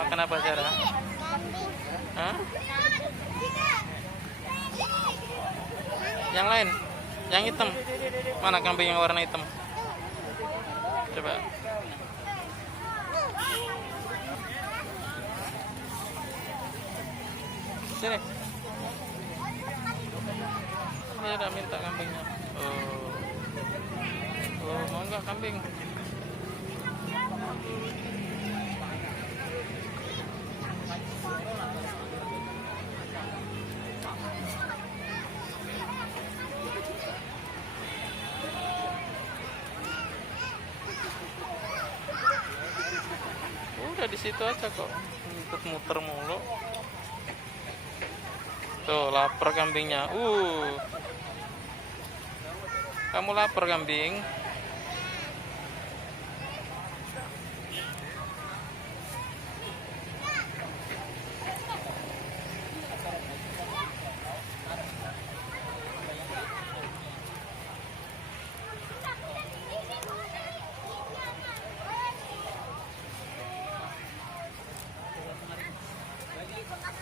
makan apa Zara? Hah? Yang lain? Yang hitam? Mana kambing yang warna hitam? Coba. Sini. Zara minta kambingnya. Oh, mau nggak kambing? Udah di situ aja kok, ikut muter mulu. Tuh lapar kambingnya. Kamu lapar kambing?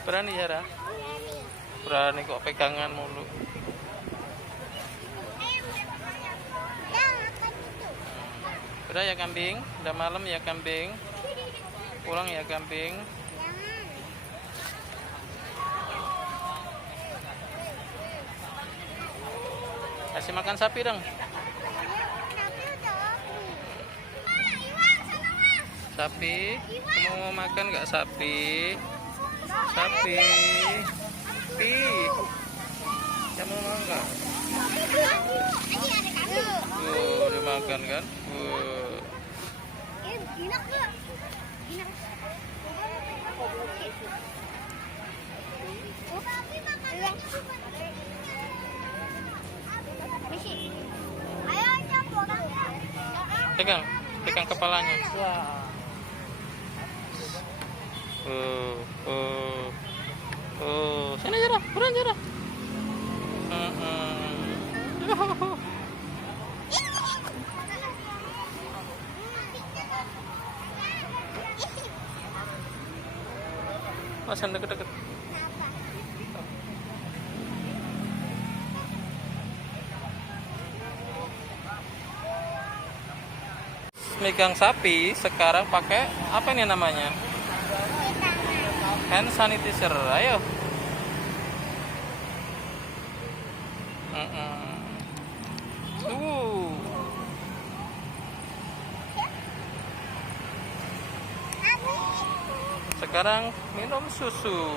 Berani Zara? Berani kok pegangan mulu. Udah ya kambing, udah malam ya kambing. Pulang ya kambing. Kasih makan sapi dong. Sapi, kamu mau makan nggak sapi? Sapi, kamu mau nggak? Dimakan kan? Pegang, pegang kepalanya. Sini Zara, buruan Zara. Mas, deket-deket. Megang sapi sekarang pakai apa ini namanya? Hand sanitizer. Ayo. Sekarang minum susu.